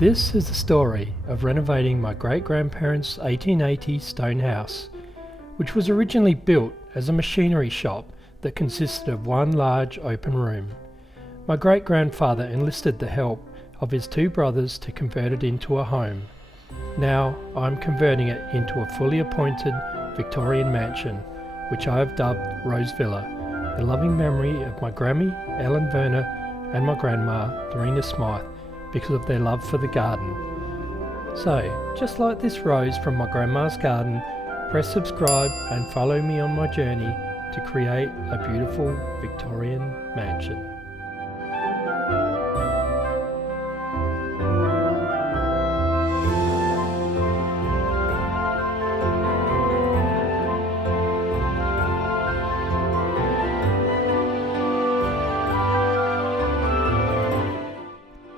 This is the story of renovating my great-grandparents' 1880 stone house, which was originally built as a machinery shop that consisted of one large open room. My great-grandfather enlisted the help of his two brothers to convert it into a home. Now I'm converting it into a fully appointed Victorian mansion, which I have dubbed Rose Villa, in loving memory of my Grammy, Ellen Verner, and my grandma, Dorina Smythe, because of their love for the garden. So, just like this rose from my grandma's garden, press subscribe and follow me on my journey to create a beautiful Victorian mansion.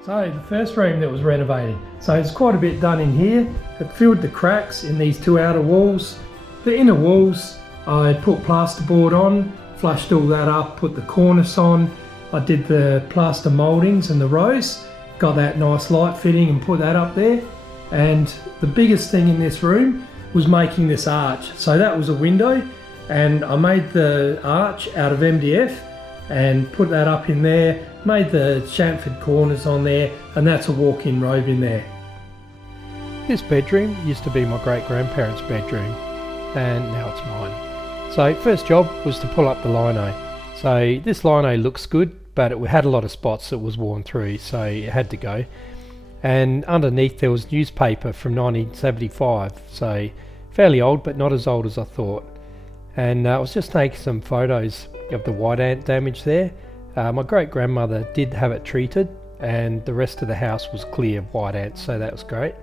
So the first room that was renovated, so there's quite a bit done in here. It filled the cracks in these two outer walls. The inner walls I put plasterboard on, flushed all that up, put the cornice on. I did the plaster mouldings and the rose, got that nice light fitting and put that up there. And the biggest thing in this room was making this arch. So that was a window, and I made the arch out of MDF and put that up in there, made the chamfered corners on there, and that's a walk-in robe in there. This bedroom used to be my great-grandparents' bedroom, and now it's mine. So first job was to pull up the lino. So this lino looks good, but it had a lot of spots that was worn through, so it had to go. And underneath there was newspaper from 1975, so fairly old, but not as old as I thought. And I was just taking some photos of the white ant damage there. My great-grandmother did have it treated, and the rest of the house was clear of white ants, so that was great.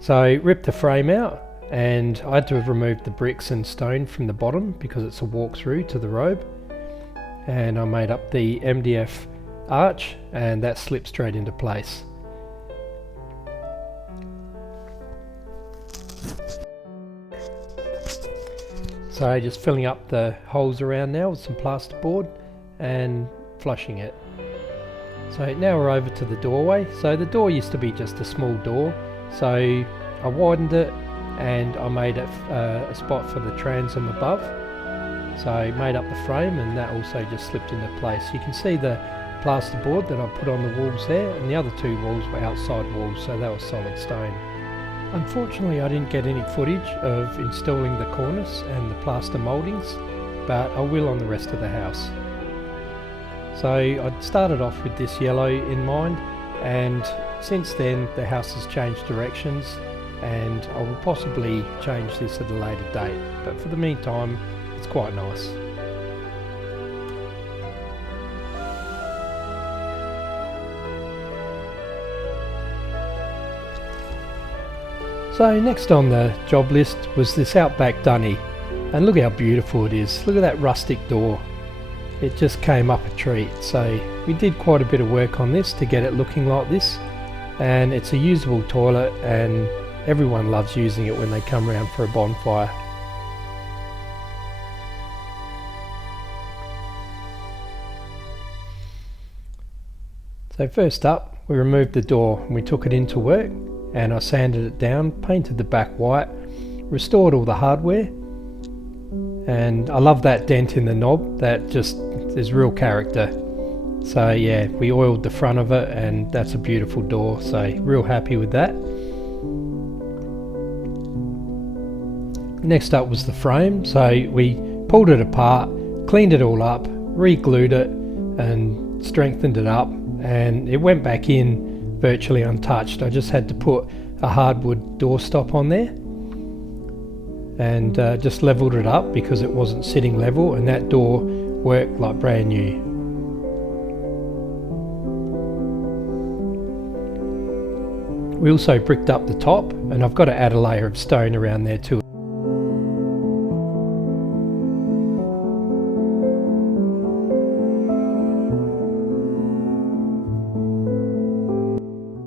So I ripped the frame out, and I had to have removed the bricks and stone from the bottom because it's a walk-through to the robe. And I made up the MDF arch, and that slipped straight into place. So just filling up the holes around now with some plasterboard and flushing it. So now we're over to the doorway. So the door used to be just a small door, so I widened it and I made it a spot for the transom above. So I made up the frame, and that also just slipped into place. You can see the plasterboard that I put on the walls there, and the other two walls were outside walls, so that was solid stone. Unfortunately, I didn't get any footage of installing the cornice and the plaster mouldings, but I will on the rest of the house. So I started off with this yellow in mind, and since then the house has changed directions, and I will possibly change this at a later date, but for the meantime it's quite nice. So next on the job list was this outback dunny, and look how beautiful it is. Look at that rustic door. It just came up a treat. So we did quite a bit of work on this to get it looking like this, and it's a usable toilet, and everyone loves using it when they come around for a bonfire. So first up, we removed the door and we took it into work, and I sanded it down, painted the back white, restored all the hardware, and I love that dent in the knob. That just is real character. So yeah, we oiled the front of it, and that's a beautiful door, so real happy with that. Next up was the frame. So we pulled it apart, cleaned it all up, re-glued it and strengthened it up, and it went back in virtually untouched. I just had to put a hardwood doorstop on there and just leveled it up because it wasn't sitting level, and that door worked like brand new. We also bricked up the top, and I've got to add a layer of stone around there too.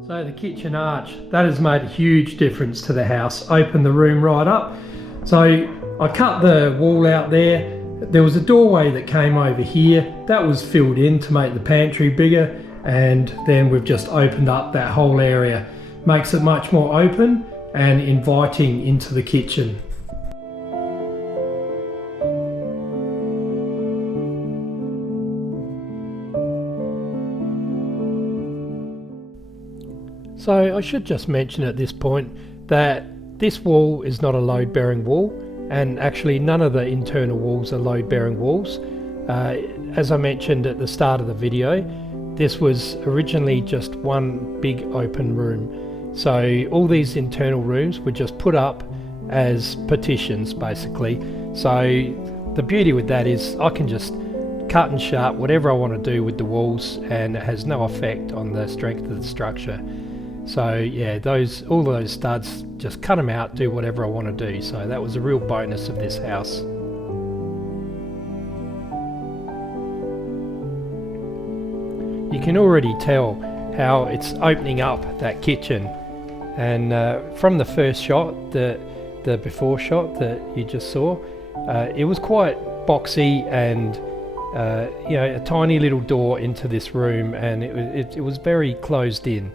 So the kitchen arch, that has made a huge difference to the house. Opened the room right up. So I cut the wall out there. There was a doorway that came over here. That was filled in to make the pantry bigger, and then we've just opened up that whole area. Makes it much more open and inviting into the kitchen. So I should just mention at this point that this wall is not a load bearing wall, and actually none of the internal walls are load bearing walls. As I mentioned at the start of the video, this was originally just one big open room. So all these internal rooms were just put up as partitions basically. So the beauty with that is I can just cut and sharp whatever I want to do with the walls, and it has no effect on the strength of the structure. So yeah, all those studs, just cut them out, do whatever I want to do. So that was a real bonus of this house. You can already tell how it's opening up that kitchen, and from the first shot, the before shot that you just saw, it was quite boxy and you know, a tiny little door into this room, and it was very closed in.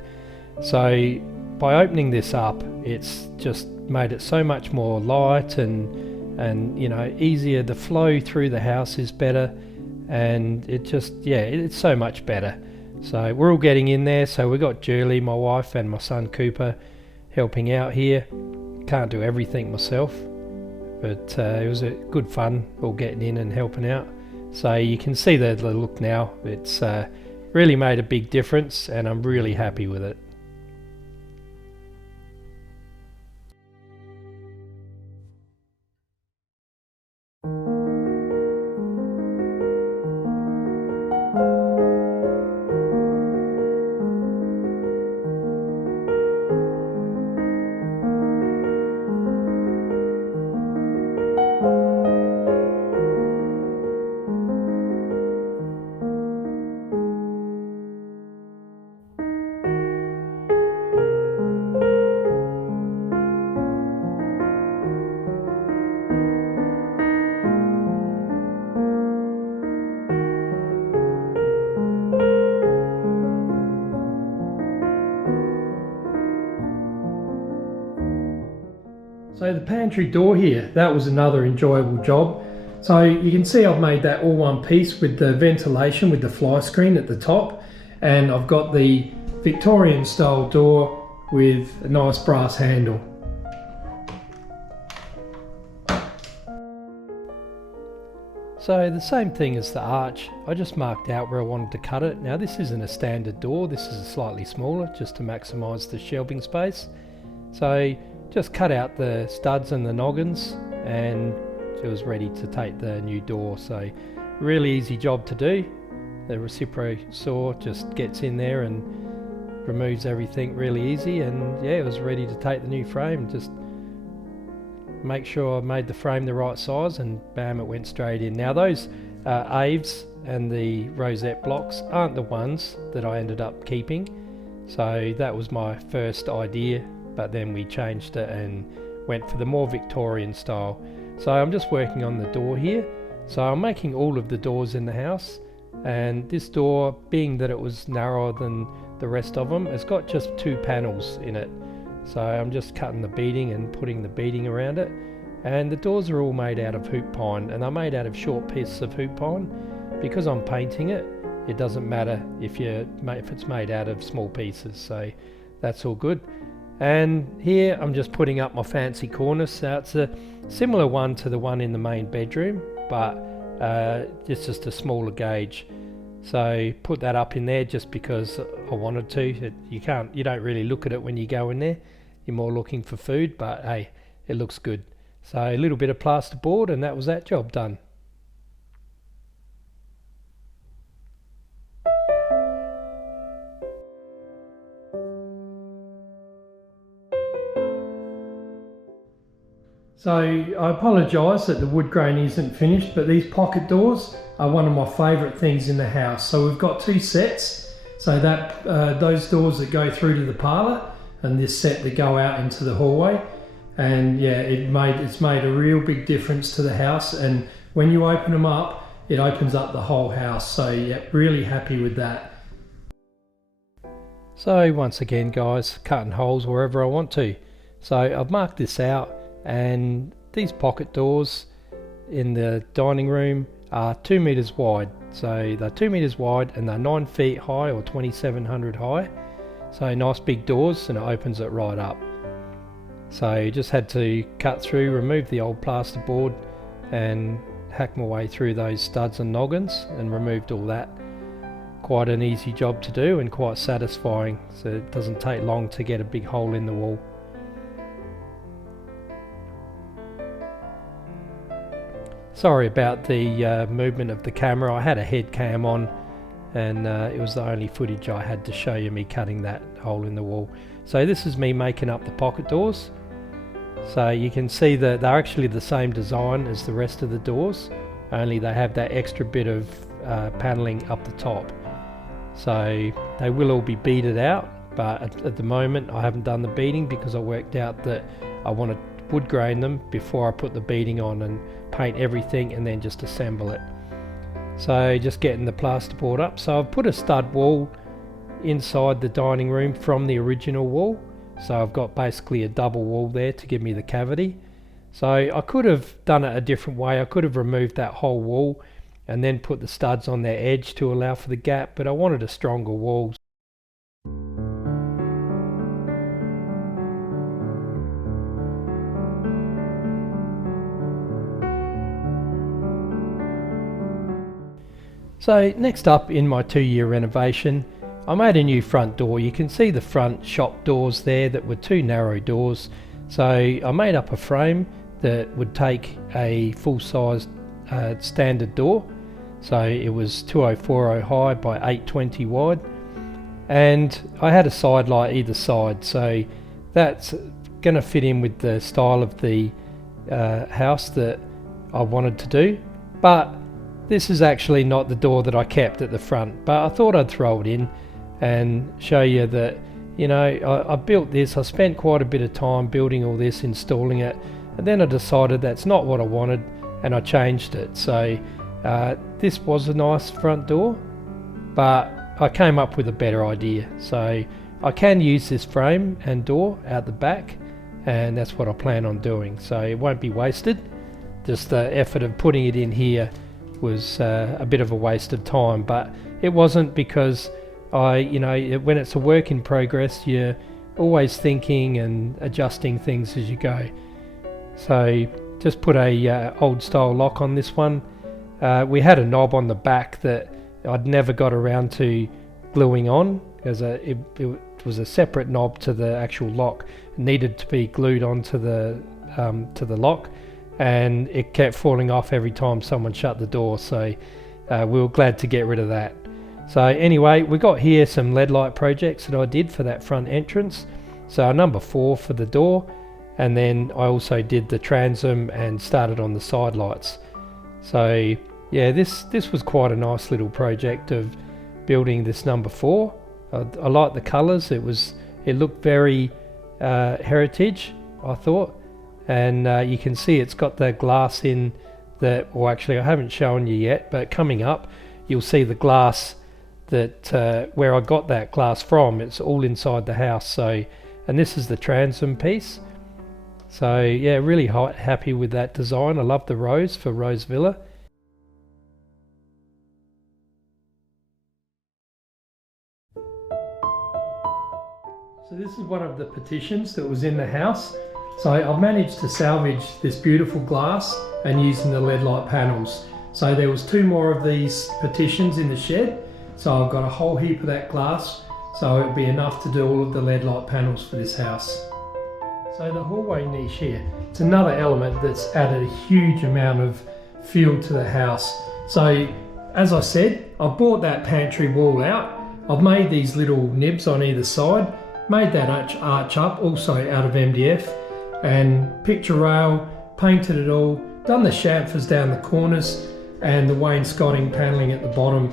So by opening this up, it's just made it so much more light and you know, easier. The flow through the house is better, and it just, yeah, it's so much better. So we're all getting in there. So we got Julie, my wife, and my son Cooper helping out here. Can't do everything myself, but it was a good fun all getting in and helping out. So you can see the look now. It's really made a big difference, and I'm really happy with it. So the pantry door here, that was another enjoyable job. So you can see I've made that all one piece with the ventilation with the fly screen at the top, and I've got the Victorian style door with a nice brass handle. So the same thing as the arch, I just marked out where I wanted to cut it. Now this isn't a standard door, this is a slightly smaller, just to maximise the shelving space. So just cut out the studs and the noggins, and it was ready to take the new door. So really easy job to do. The Recipro saw just gets in there and removes everything really easy, and yeah, it was ready to take the new frame. Just make sure I made the frame the right size, and bam, it went straight in. Now those Aves and the rosette blocks aren't the ones that I ended up keeping, so that was my first idea, but then we changed it and went for the more Victorian style. So I'm just working on the door here. So I'm making all of the doors in the house, and this door, being that it was narrower than the rest of them, it's got just 2 panels in it. So I'm just cutting the beading and putting the beading around it, and the doors are all made out of hoop pine, and they're made out of short pieces of hoop pine. Because I'm painting it, it doesn't matter if it's made out of small pieces, so that's all good. And here I'm just putting up my fancy cornice. Now it's a similar one to the one in the main bedroom, but it's just a smaller gauge. So put that up in there just because I wanted to. You don't really look at it when you go in there. You're more looking for food, but hey, it looks good. So a little bit of plasterboard, and that was that job done. So I apologise that the wood grain isn't finished, but these pocket doors are one of my favourite things in the house. So we've got 2 sets, so that those doors that go through to the parlour, and this set that go out into the hallway. And yeah, it's made a real big difference to the house, and when you open them up, it opens up the whole house. So yeah, really happy with that. So once again guys, cutting holes wherever I want to. So I've marked this out, and these pocket doors in the dining room are 2 meters wide. So they're 2 meters wide and they're 9 feet high, or 2700 high. So nice big doors, and it opens it right up. So just had to cut through, remove the old plasterboard and hack my way through those studs and noggins and removed all that. Quite an easy job to do and quite satisfying, so it doesn't take long to get a big hole in the wall. Sorry about the movement of the camera. I had a head cam on, and it was the only footage I had to show you me cutting that hole in the wall. So this is me making up the pocket doors. So you can see that they're actually the same design as the rest of the doors, only they have that extra bit of paneling up the top. So they will all be beaded out, but at the moment I haven't done the beading because I worked out that I want to wood grain them before I put the beading on and paint everything and then just assemble it. So just getting the plasterboard up. So I've put a stud wall inside the dining room from the original wall, so I've got basically a double wall there to give me the cavity. So I could have done it a different way. I could have removed that whole wall and then put the studs on their edge to allow for the gap, but I wanted a stronger wall. So next up in my 2-year renovation, I made a new front door. You can see the front shop doors there that were 2 narrow doors. So I made up a frame that would take a full-sized standard door. So it was 2040 high by 820 wide, and I had a side light either side, so that's going to fit in with the style of the house that I wanted to do. But this is actually not the door that I kept at the front, but I thought I'd throw it in and show you that, you know, I built this. I spent quite a bit of time building all this, installing it, and then I decided that's not what I wanted and I changed it. So this was a nice front door, but I came up with a better idea. So I can use this frame and door out the back, and that's what I plan on doing. So it won't be wasted. Just the effort of putting it in here was a bit of a waste of time, but it wasn't, because when it's a work in progress, you're always thinking and adjusting things as you go. So just put a old style lock on this one. We had a knob on the back that I'd never got around to gluing on, because it was a separate knob to the actual lock. It needed to be glued onto the lock, and it kept falling off every time someone shut the door, so we were glad to get rid of that. So anyway, we got here some LED light projects that I did for that front entrance. So number 4 for the door, and then I also did the transom and started on the side lights. So yeah, this was quite a nice little project of building this number 4. I like the colours. It looked very heritage, I thought, and you can see it's got the glass in that, or actually I haven't shown you yet, but coming up you'll see the glass that where I got that glass from. It's all inside the house. So, and this is the transom piece. So yeah, really happy with that design. I love the rose for Rose Villa. So this is one of the petitions that was in the house. So I've managed to salvage this beautiful glass and using the LED light panels. So there was 2 more of these petitions in the shed. So I've got a whole heap of that glass. So it'll be enough to do all of the LED light panels for this house. So the hallway niche here, it's another element that's added a huge amount of feel to the house. So as I said, I bought that pantry wall out. I've made these little nibs on either side, made that arch up also out of MDF, and picture rail, painted it all, done the chamfers down the corners and the wainscoting paneling at the bottom.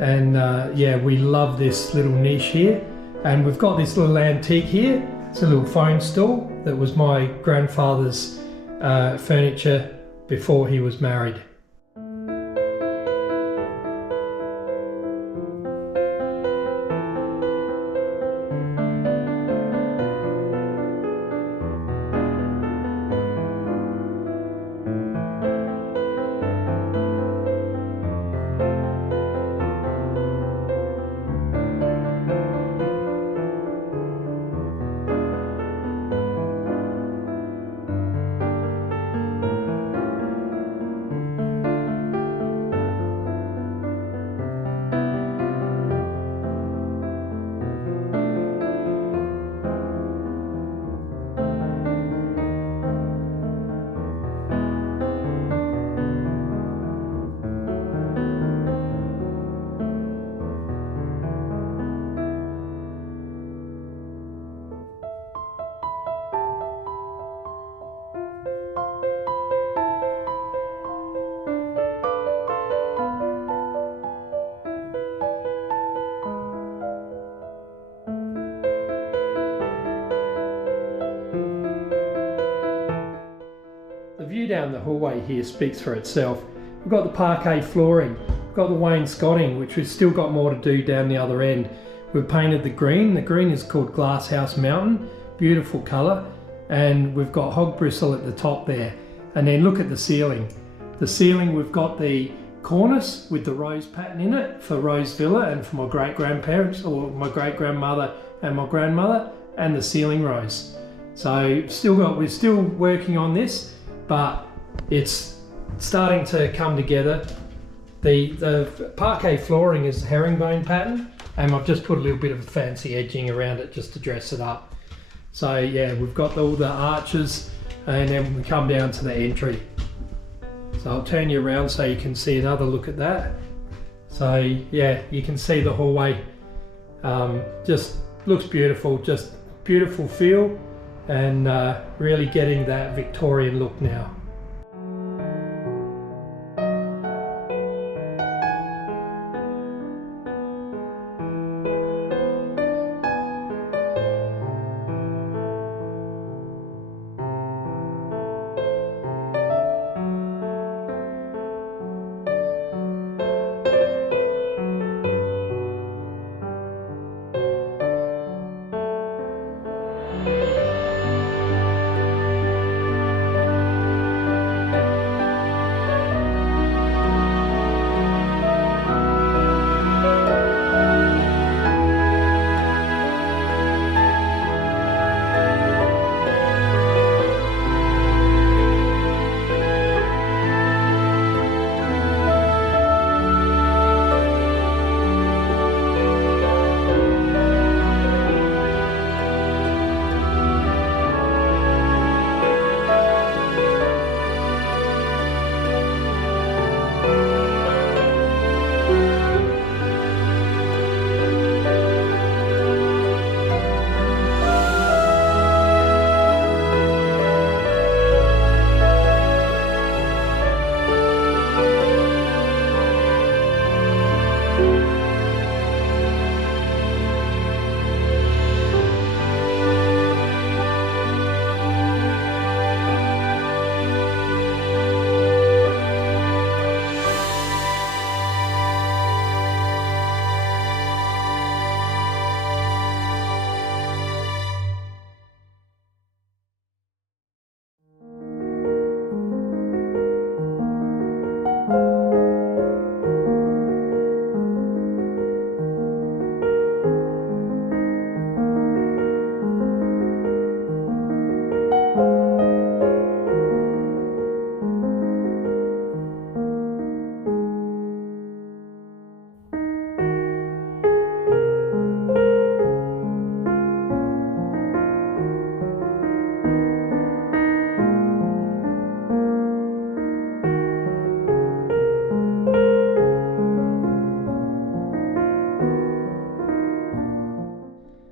And yeah, we love this little niche here. And we've got this little antique here. It's a little phone stool that was my grandfather's furniture before he was married. down the hallway here speaks for itself. We've got the parquet flooring, we've got the wainscoting, which we've still got more to do down the other end. We've painted the green is called Glass House Mountain, beautiful colour, and we've got hog bristle at the top there. And then look at the ceiling. The ceiling, we've got the cornice with the rose pattern in it for Rose Villa and for my great grandparents, or my great grandmother and my grandmother, and the ceiling rose. So we're still working on this, but it's starting to come together. The parquet flooring is herringbone pattern, and I've just put a little bit of fancy edging around it just to dress it up. So yeah, we've got all the arches, and then we come down to the entry. So I'll turn you around so you can see another look at that. So yeah, you can see the hallway. Just looks beautiful, just beautiful feel, and really getting that Victorian look now.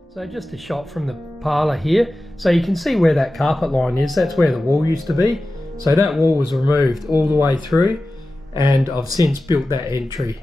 So just a shot from the parlour here. So you can see where that carpet line is. That's where the wall used to be. So that wall was removed all the way through, and I've since built that entry.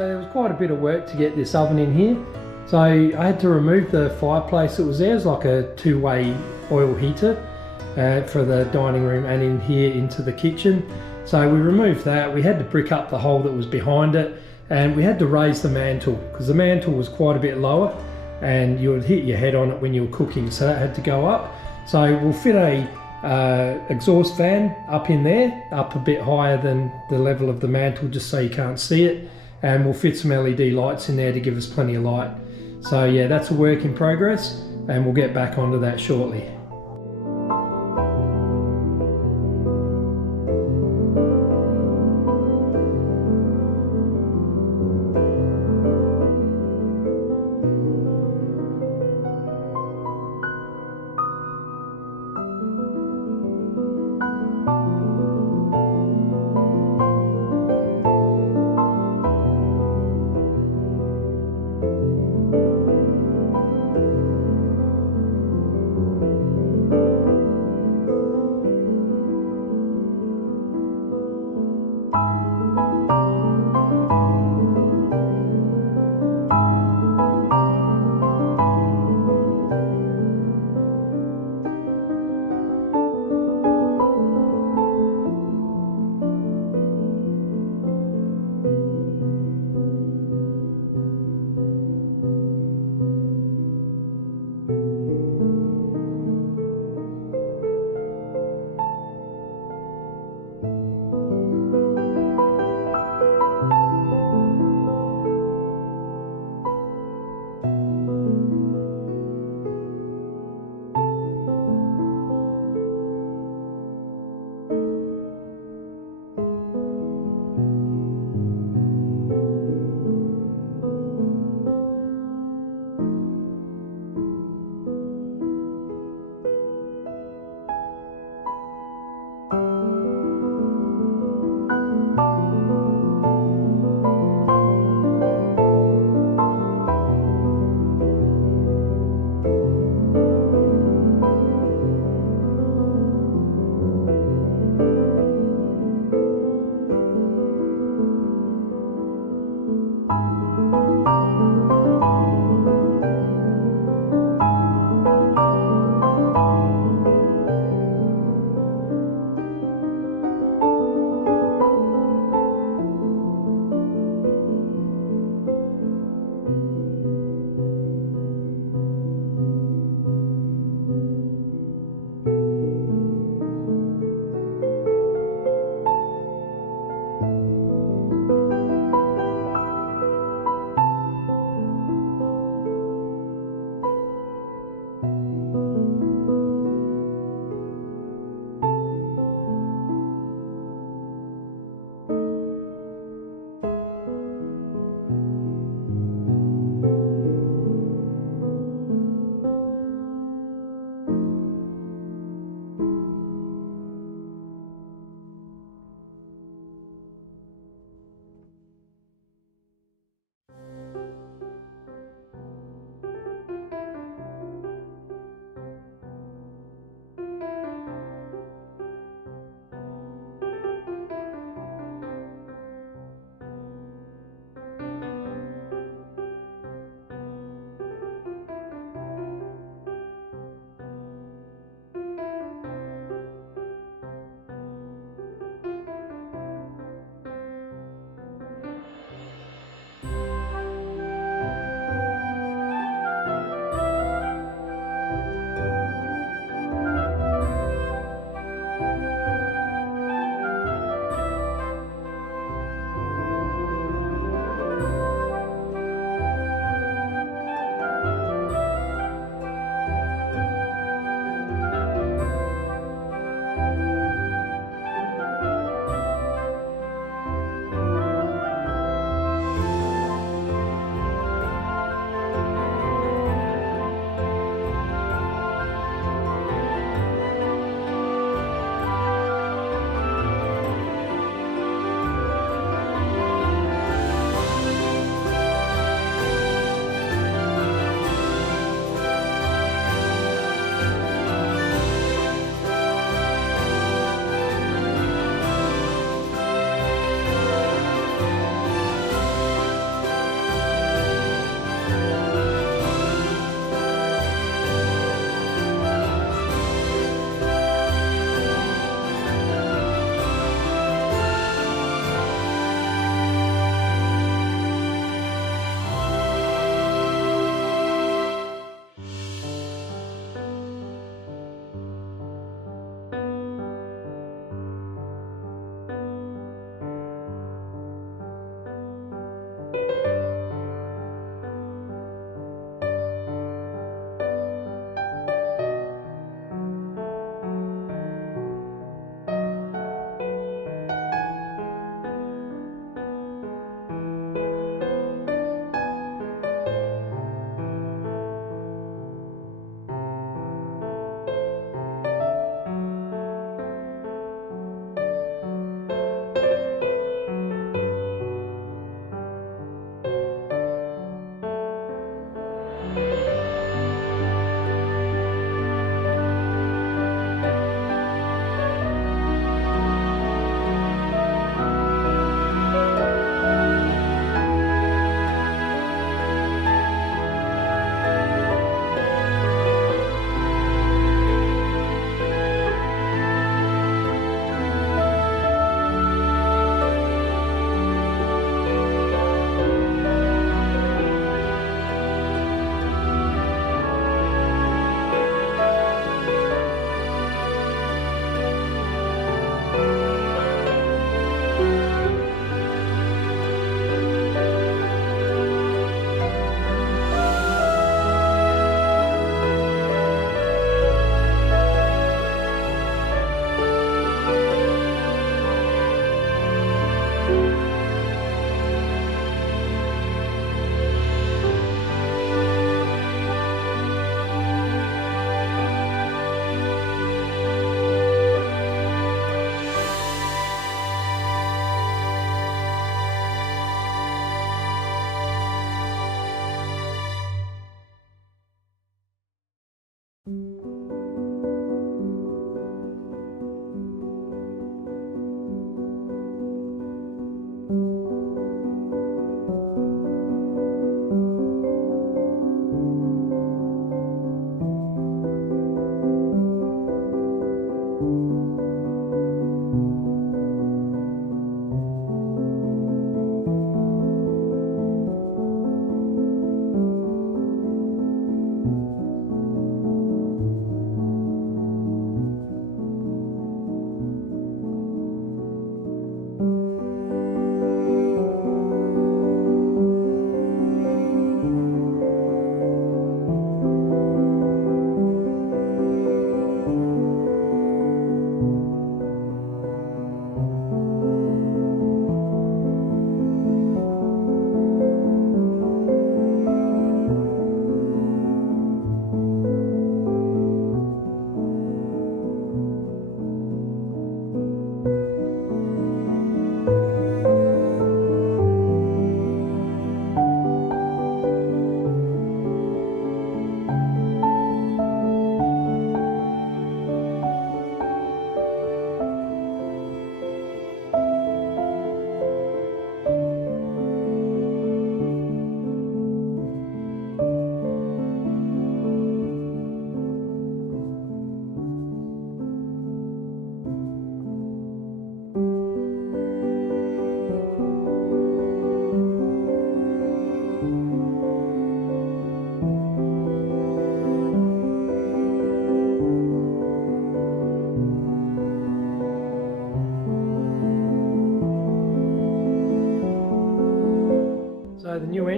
So there was quite a bit of work to get this oven in here. So I had to remove the fireplace that was there. It's like a two-way oil heater for the dining room and in here into the kitchen. So we removed that. We had to brick up the hole that was behind it, and we had to raise the mantle because the mantle was quite a bit lower and you would hit your head on it when you were cooking, so that had to go up. So we'll fit a exhaust fan up in there, up a bit higher than the level of the mantle, just so you can't see it, and we'll fit some LED lights in there to give us plenty of light. So yeah, that's a work in progress, and we'll get back onto that shortly.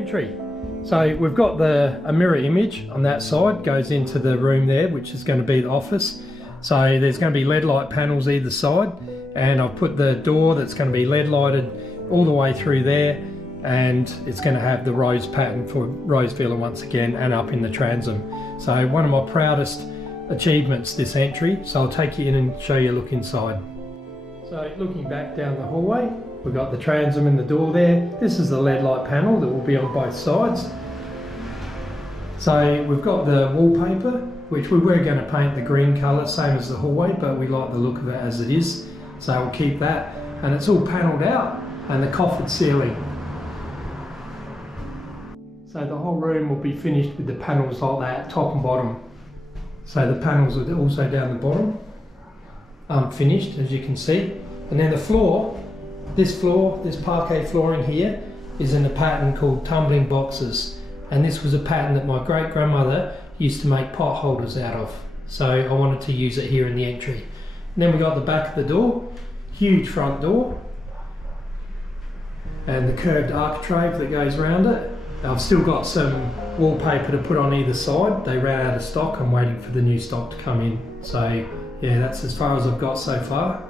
entry. So we've got a mirror image on that side, goes into the room there, which is going to be the office. So there's going to be LED light panels either side, and I've put the door that's going to be LED lighted all the way through there, and it's going to have the rose pattern for rose villa once again, and up in the transom. So one of my proudest achievements, this entry. So I'll take you in and show you a look inside. So looking back down the hallway, we've got the transom and the door there. This is the LED light panel that will be on both sides. So we've got the wallpaper, which we were going to paint the green colour, same as the hallway, but we like the look of it as it is. So we'll keep that. And it's all panelled out, and the coffered ceiling. So the whole room will be finished with the panels like that, top and bottom. So the panels are also down the bottom, finished, as you can see. And then the floor, this parquet flooring here, is in a pattern called tumbling boxes. And this was a pattern that my great grandmother used to make pot holders out of. So I wanted to use it here in the entry. And then we got the back of the door, huge front door, and the curved architrave that goes around it. I've still got some wallpaper to put on either side. They ran out of stock. I'm waiting for the new stock to come in. So yeah, that's as far as I've got so far.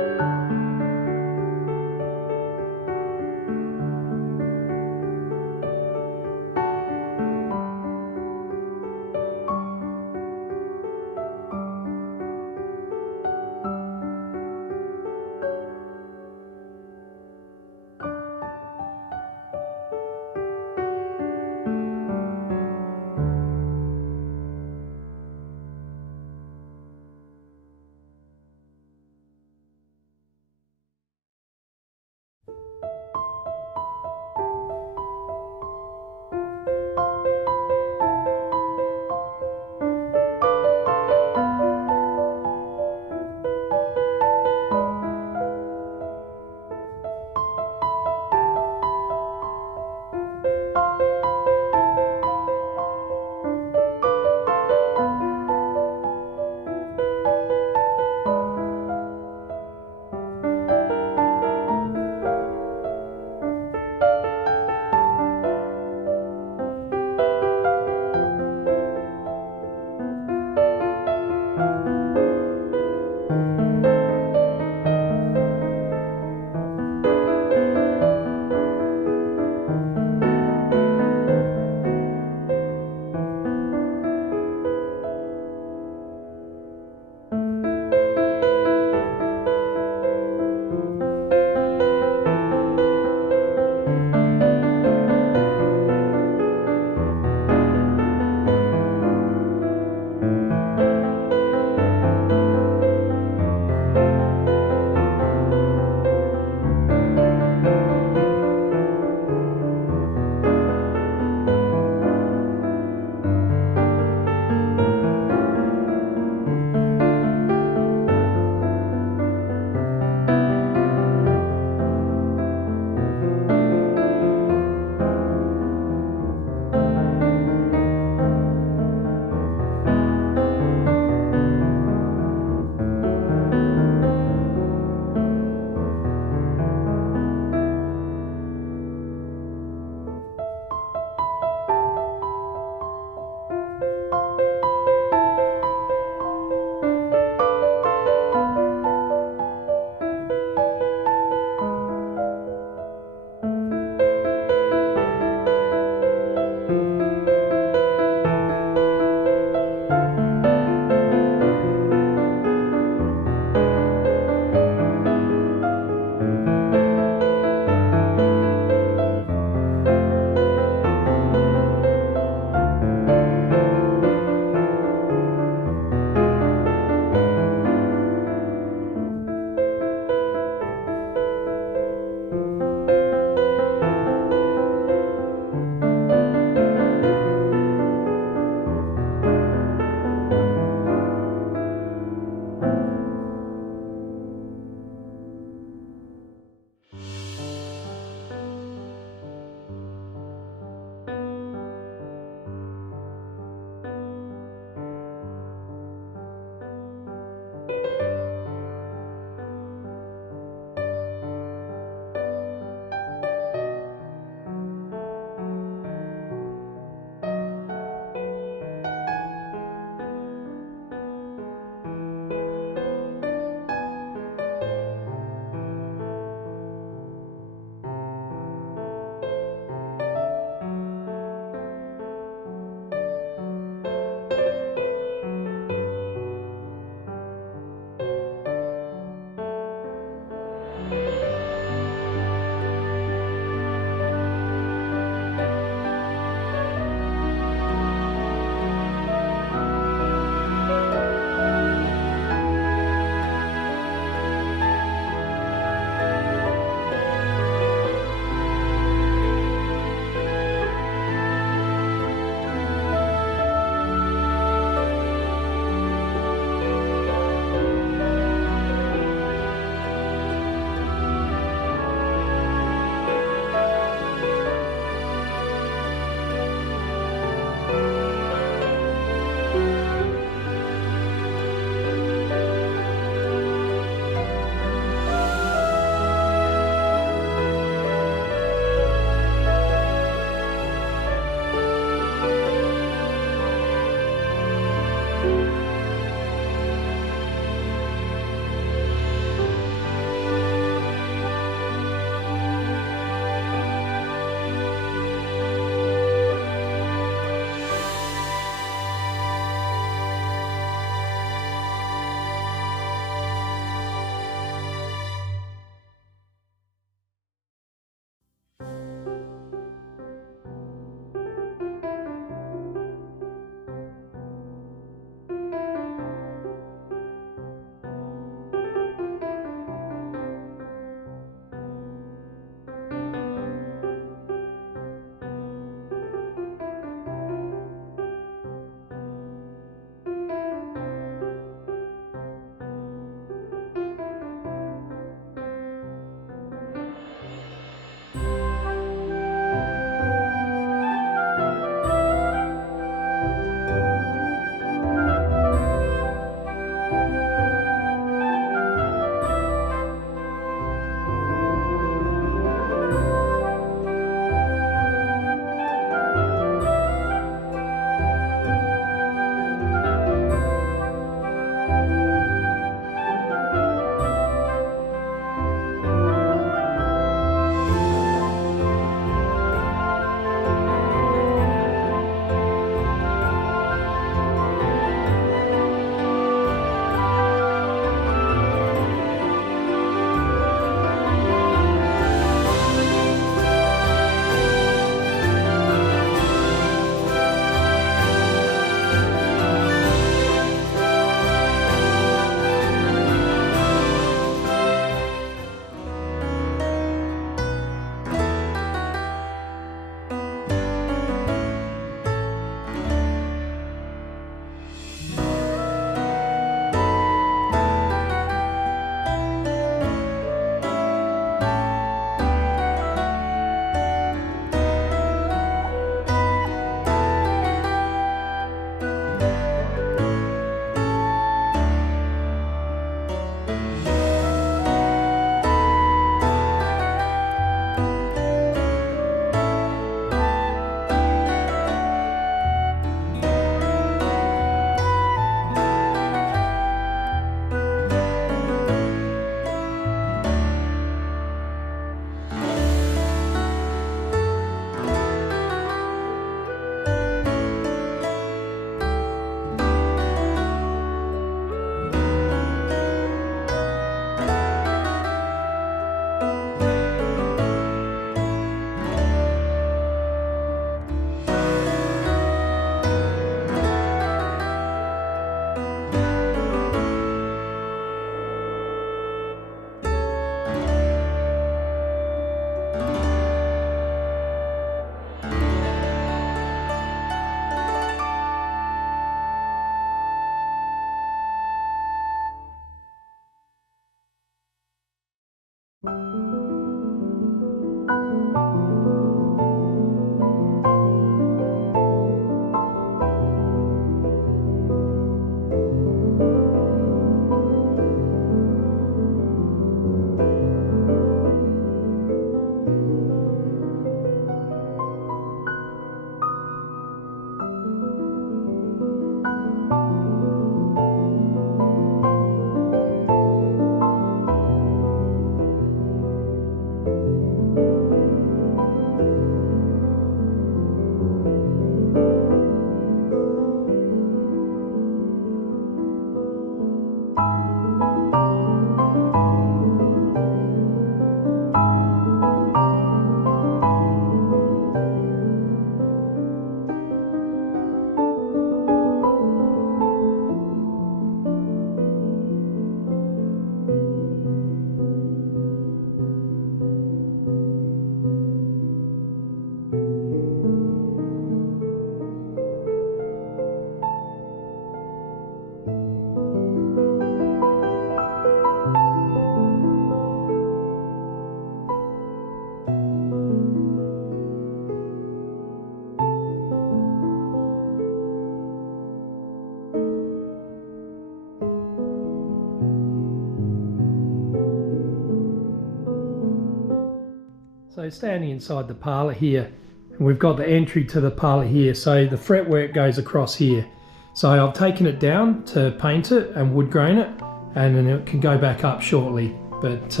standing inside the parlour here, and we've got the entry to the parlour here, so the fretwork goes across here. So I've taken it down to paint it and wood grain it, and then it can go back up shortly. But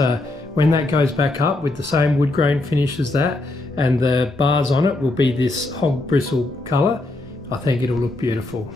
when that goes back up with the same wood grain finish as that, and the bars on it will be this hog bristle colour, I think it'll look beautiful.